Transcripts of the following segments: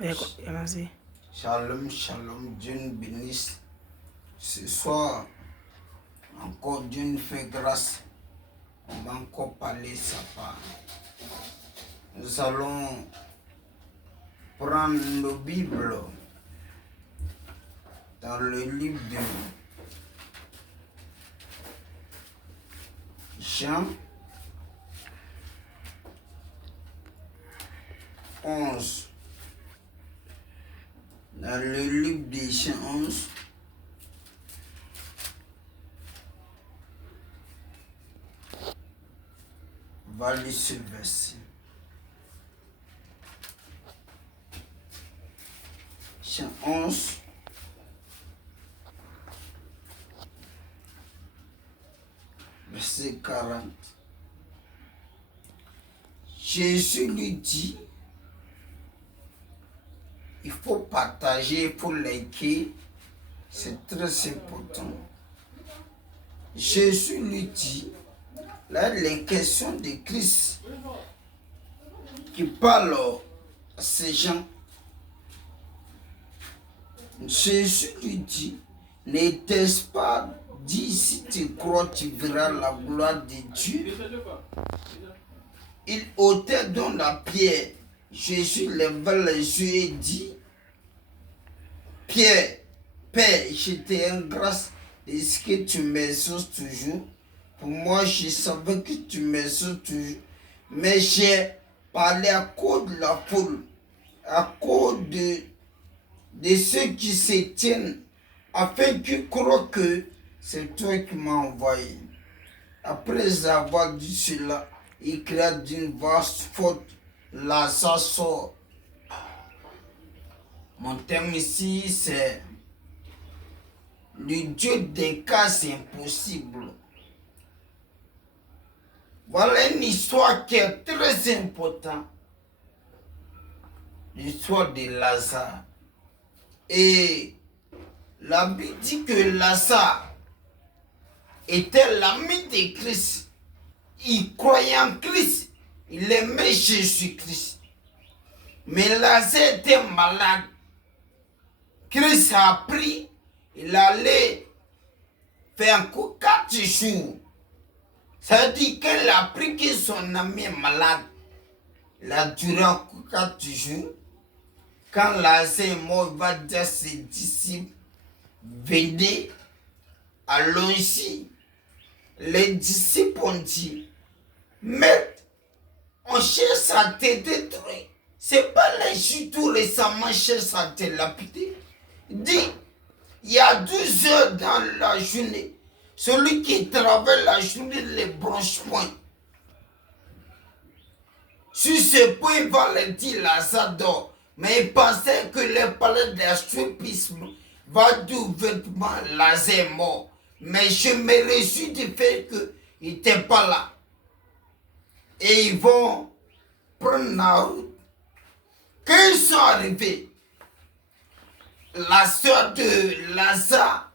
Merci. Shalom, shalom, Dieu nous bénisse. Ce soir, encore Dieu nous fait grâce. On va encore parler sa part. Nous allons prendre nos Bibles dans le livre de Jean 11. Dans le livre de Jean 11, on va lire ce verset. Jean 11, verset 40. Jésus lui dit, il faut partager, il faut liker, c'est très important. Jésus lui dit, là, les questions de Christ qui parle à ces gens. Jésus lui dit, n'était-ce pas dit, si tu crois, tu verras la gloire de Dieu? Il ôtait donc la pierre. Jésus leva les yeux et dit, Pierre, Père, je te rends grâce de ce que tu m'exauces toujours. Pour moi, je savais que tu m'exauces toujours. Mais j'ai parlé à cause de la foule, à cause de ceux qui se tiennent, afin qu'ils croient que c'est toi qui m'as envoyé. Après avoir dit cela, il cria d'une voix forte, Lazare sort. Mon thème ici, c'est le Dieu des cas impossibles. Voilà une histoire qui est très importante. L'histoire de Lazare. Et la Bible dit que Lazare était l'ami de Christ. Il croyait en Christ. Il aimait Jésus-Christ. Mais Lazare était malade. Christ a appris, il allait faire encore 4 jours. Ça veut dire qu'il a appris que son ami est malade. Il a duré encore 4 jours. Quand Lazare est mort, il va dire à ses disciples, venez, allons ici. Les disciples ont dit, Maître, on cherche à te détruire. C'est pas les Juifs tout récemment cherchent à te lapider. Dit, il y a 12 heures dans la journée. Celui qui travaille la journée ne les branche point. Sur ce point, il va le dire Lazare dort. Mais il pensait que les palais d'astropisme va du vêtement Lazare est mort. Mais je me réjouis du fait qu'il n'était pas là. Et ils vont prendre la route. Quand ils sont arrivés, la soeur de Lazare,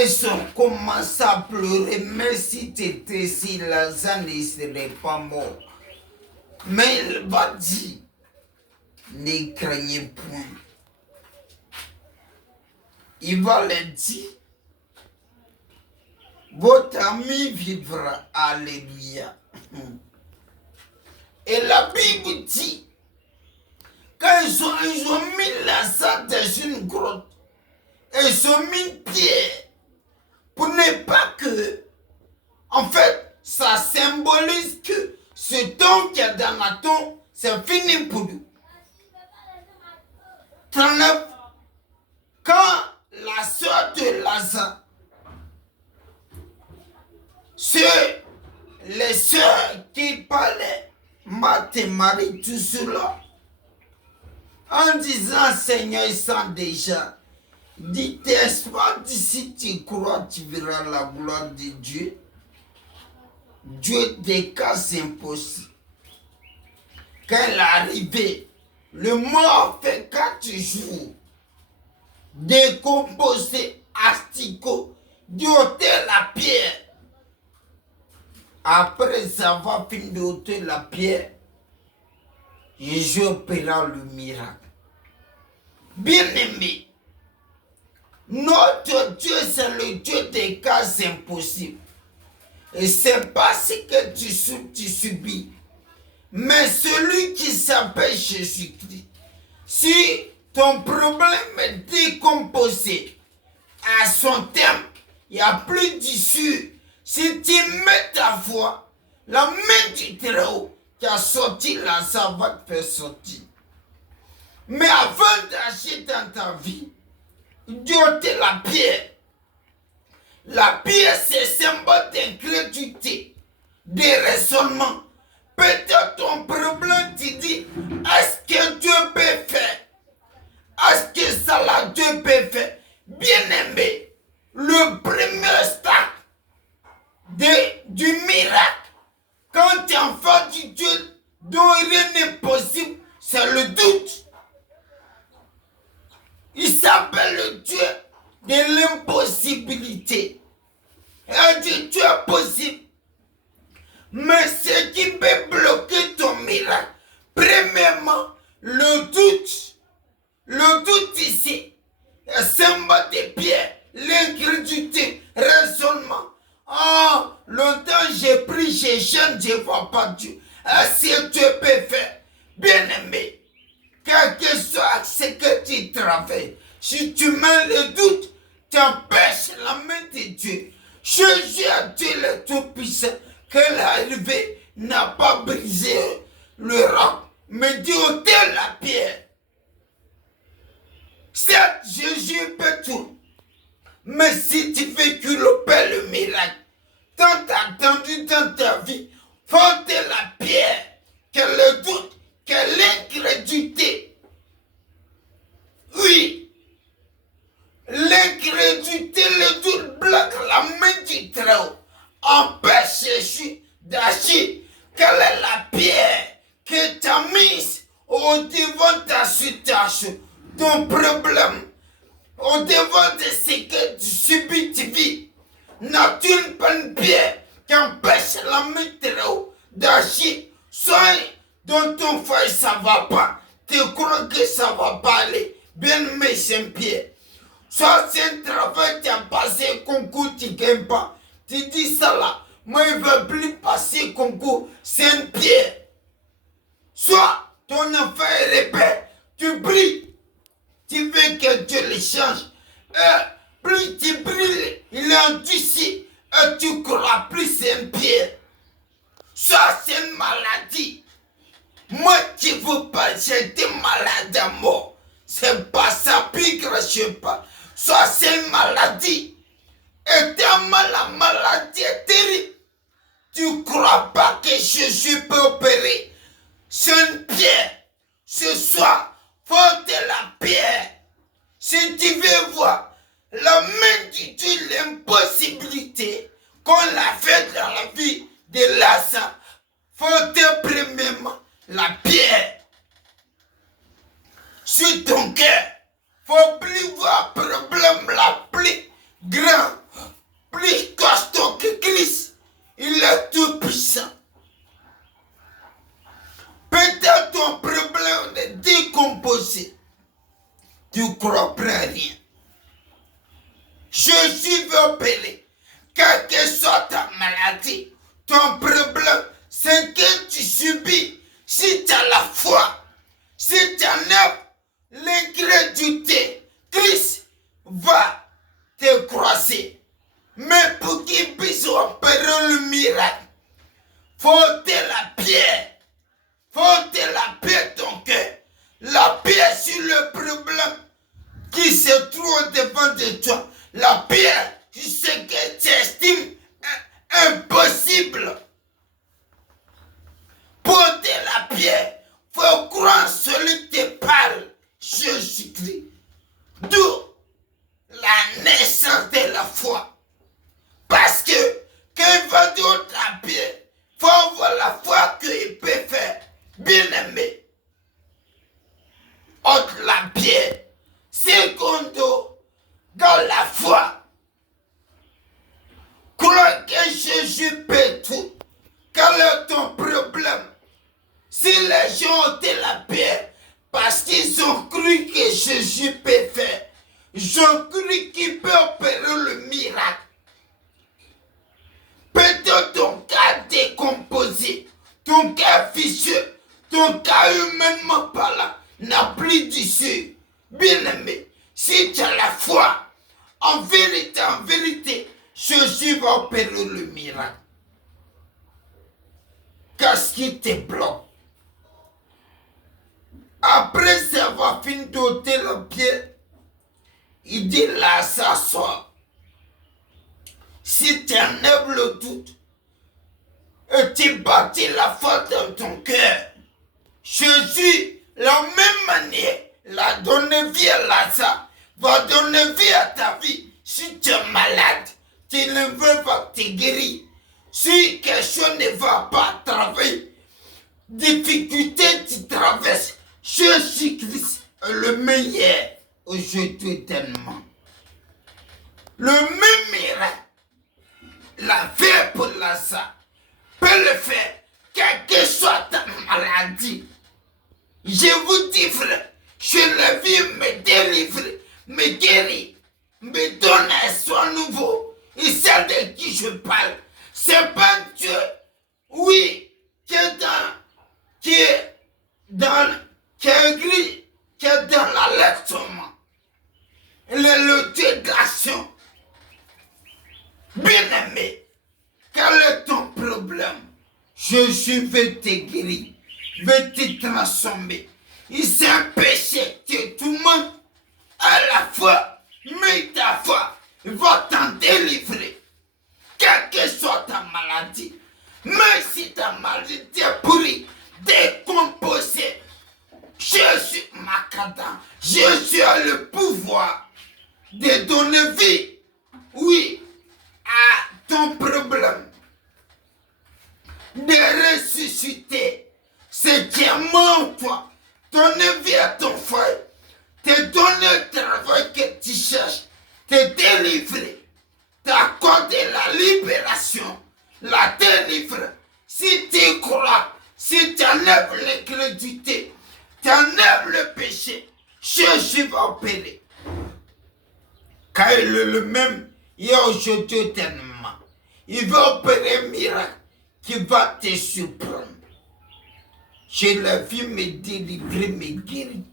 ils ont commencé à pleurer. Même si tu étais ici, Lazare ne serait pas mort. Mais il va dire, ne craignez point. Il va leur dire, votre ami vivra. Alléluia. Et la Bible dit, quand ils ont mis Lazare dans une grotte, ils ont mis une pierre pour ne pas que, en fait, ça symbolise que ce don qu'il y a dans la tombe, c'est fini pour lui. 39. Quand la soeur de Lazare, les soeurs qui parlaient, Marthe et Marie, tout cela, en disant, Seigneur, ils sont déjà, dit, n'est-ce pas, si tu crois, tu verras la gloire de Dieu. Dieu des cas impossibles. Quand elle est arrivée, le mort fait 4 jours, décomposé, asticot, d'ôter la pierre. Après avoir fini d'ôter la pierre, Jésus opéra le miracle. Bien-aimé, notre Dieu, c'est le Dieu des cas impossibles. Et c'est pas ce que tu subis, mais celui qui s'appelle Jésus-Christ. Si ton problème est décomposé à son terme, il n'y a plus d'issue. Si tu mets ta foi, la main du Très-Haut qui a sorti là, ça va te faire sortir. Mais avant d'agir dans ta vie, Dieu ôte la pierre. La pierre, c'est symbole d'incrédulité, de raisonnement. Peut-être ton problème, tu dis, est-ce que Dieu peut faire? Est-ce que ça, là, Dieu peut faire? Bien-aimé, le premier stade du miracle, quand tu es enfant du Dieu dont rien n'est possible, c'est le doute. Il s'appelle le Dieu de l'impossibilité. Il dit, tu es possible. Mais ce qui peut bloquer ton miracle, premièrement, le doute. Le doute ici, est symbole de pierre, l'incrédulité, raisonnement. Oh, longtemps j'ai pris, j'ai jeûné, je ne vois pas Dieu. Est-ce que Dieu peut faire? Bien-aimé, quel que soit ce que tu travailles, si tu mets le doute, tu empêches la main de Dieu. Jésus a Dieu le Tout-Puissant, que l'arrivée n'a pas brisé le roc, mais Dieu ôté la pierre. Certes, Jésus peut tout, mais si tu veux qu'il opère le miracle, tant attendu dans ta vie, faut ôter la pierre, que le doute, que l'incrédulité. Oui, l'incrédulité, le doute bloque la main du Très-Haut, empêche Jésus d'agir. Quelle est la pierre que tu as mise au devant de ta situation, ton problème, au devant de ce que tu subis, tu vis? N'a-t-il pas une pierre qui empêche la main du Très-Haut d'agir? Soit dans ton foyer ça ne va pas, tu crois que ça ne va pas aller, bien-aimé Saint-Pierre. Soit c'est un travail, tu as passé un concours, tu ne gagnes pas. Tu dis ça là, moi je ne veux plus passer concours, c'est une pierre. Soit ton enfant est rebelle, tu brilles, tu veux que Dieu le change. Plus tu brilles, il est endurci, et tu crois plus c'est une pierre. Soit c'est une maladie. Moi tu ne veux pas, j'étais malade à mort. C'est pas ça, puis je sais pas. Soit c'est une maladie. Et tellement la maladie est terrible. Tu ne crois pas que Jésus peut opérer. C'est une pierre. Ce soir, faut de la pierre. Si tu veux voir la main du Dieu, l'impossibilité qu'on a fait dans la vie de Lazare, faut te premièrement la pierre. Sur ton cœur, faut plus voir problème la plus grand, plus costaud que Christ. Il est tout puissant. Peut-être ton problème est décomposé. Tu ne crois plus à rien. Jésus veut opérer. Quelle que soit ta maladie, ton problème, c'est que tu subis. Si tu as la foi, si tu enlèves l'incrédulité, Christ va te croiser. Mais pour qu'il puisse opérer le miracle, faut ôter la pierre. Faut ôter la pierre de ton cœur. La pierre sur le problème qui se trouve devant de toi. La pierre sur ce que tu estimes impossible. Pour ôter la pierre, faut croire en celui qui te parle, Jésus-Christ. D'où la naissance de la foi. Parce que quand il va dire la pierre, il faut avoir la foi qu'il peut faire. Bien-aimé, ôte la pierre. Secondo, dans la foi, crois que Jésus peut tout. Quel est ton problème? Si les gens ôtent la paix parce qu'ils ont cru que Jésus peut faire. Ils ont cru qu'il peut opérer le miracle. Peut-être ton cas décomposé, ton cas vicieux, ton cas humainement parlant n'a plus d'issue. Bien-aimé, si tu as la foi, en vérité, Jésus va opérer le miracle. Qu'est-ce qui te bloque? Après avoir fini d'ôter le pied, il dit là, s'asseoir. Si tu enlèves le doute et tu bâtis la foi dans ton cœur, Jésus, la même manière, l'a donné vie à Lazare, va donner vie à ta vie. Si tu es malade, tu ne veux pas te guérir. Si quelque chose ne va pas travailler, difficulté tu traverses, Jésus-Christ est le meilleur aujourd'hui éternellement. Le même miracle l'a fait pour Lazare, peut le faire, quelle que soit ta maladie. Je vous dis, frère, je l'ai vu me délivrer, me guérir, me donner un soin nouveau. Et c'est de qui je parle. C'est pas Dieu, oui, qui est écrit, qui est dans l'allaitement. Il est le Dieu d'action. Bien-aimé, quel est ton problème? Jésus veut te guérir, veut te transformer. Il s'est un péché que tout le monde à la fois, mais ta foi va t'en délivrer. Quelle que soit ta maladie, même si ta maladie est pourrie, décomposée, Jésus Makada, Jésus a le pouvoir de donner vie, oui, à ton problème, de ressusciter ce qui est mort en toi, donner vie à ton foyer, te donner le travail que tu cherches, te délivrer, t'accorder la libération, la délivrance. Si tu crois, si tu enlèves l'incrédulité, tu enlèves le péché, Jésus va opérer. Car il est le même, hier, aujourd'hui, éternellement. Il va opérer un miracle qui va te surprendre. Je l'ai vu me délivrer, me guérir.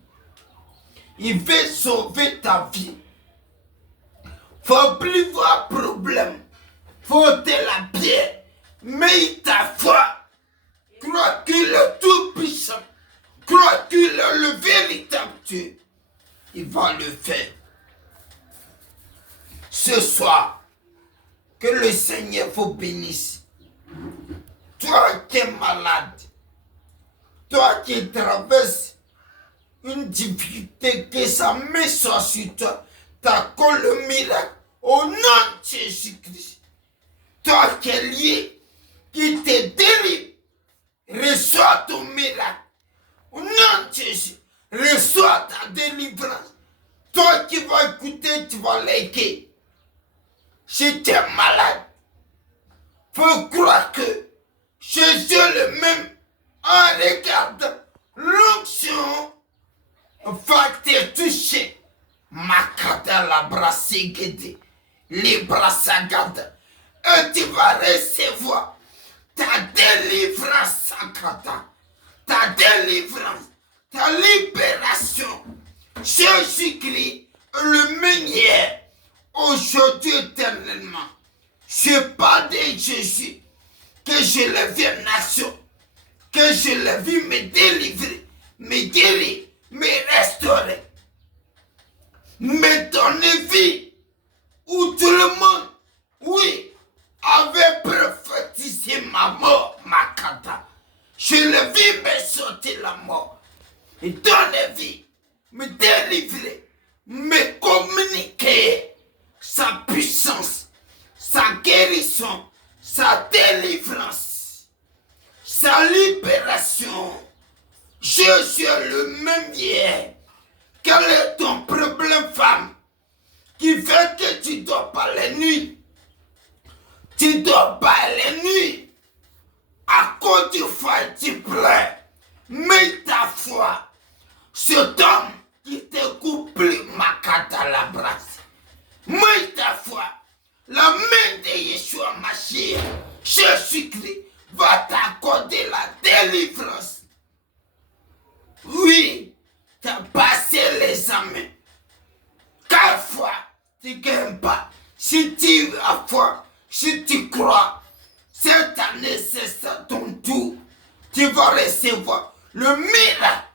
Il veut sauver ta vie. Faut plus voir problème. Faut ôter la pierre. Mais ta foi. Crois qu'il est tout puissant. Crois qu'il est le véritable Dieu. Il va le faire. Ce soir, que le Seigneur vous bénisse. Toi qui es malade, toi qui traverses une difficulté, que sa main soit sur toi, t'accorde le miracle au nom de Jésus-Christ. Toi qui es lié, qui te délivre, reçois ton miracle. Au nom de Jésus, reçois ta délivrance. Toi qui vas écouter, tu vas l'écouter. Si tu es malade, faut croire que Jésus est le même en regardant l'onction va te toucher. Makada la brassegede, les brassagada. Et tu vas recevoir ta délivrance sacrata, ta délivrance, ta libération. Jésus-Christ, le meilleur, aujourd'hui éternellement. Je parle de Jésus, que je l'ai vu en nation, que je l'ai vu me délivrer, me guérir, me restaurer, me donner vie, où tout le monde, oui, avait prophétisé ma mort, ma kata. Je l'ai vu me sauter la mort, et donner vie, me délivrer, me communiquer sa puissance, sa guérison, sa délivrance, sa libération. Jésus est le même hier. Quel est ton problème, femme, qui fait que tu ne dors pas les nuits? Tu ne dors pas les nuits. À cause du foie, tu pleures. Mets ta foi. Cet homme qui te coupe ma carte à la brasse. Mets ta foi. La main de Yeshua Mashiach, Jésus-Christ, va t'accorder la délivrance. Oui, tu as passé l'examen. Quelle foi tu ne gagnes pas. Si tu as foi, si tu crois, cette année c'est ça ton tour. Tu vas recevoir le miracle.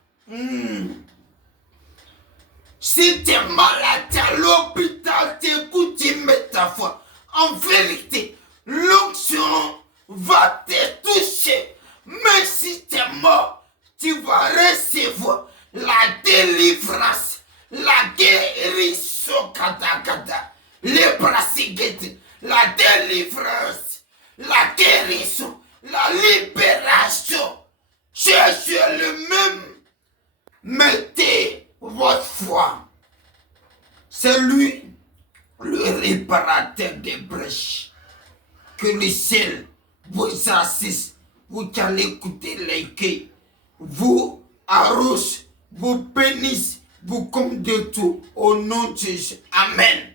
Si tu es malade, tu es à l'hôpital, tu écoutes, tu mets ta foi. En vérité, l'onction va te toucher. Même si tu es mort, tu vas recevoir la délivrance, la guérison, les brassiguettes, la délivrance, la guérison, la libération. Jésus est le même. Mettez votre foi. C'est lui, le réparateur des brèches. Que le ciel vous assiste, vous qui allez écouter les quais, vous arrose, vous bénisse, vous comme de tout, au nom de Jésus. Amen.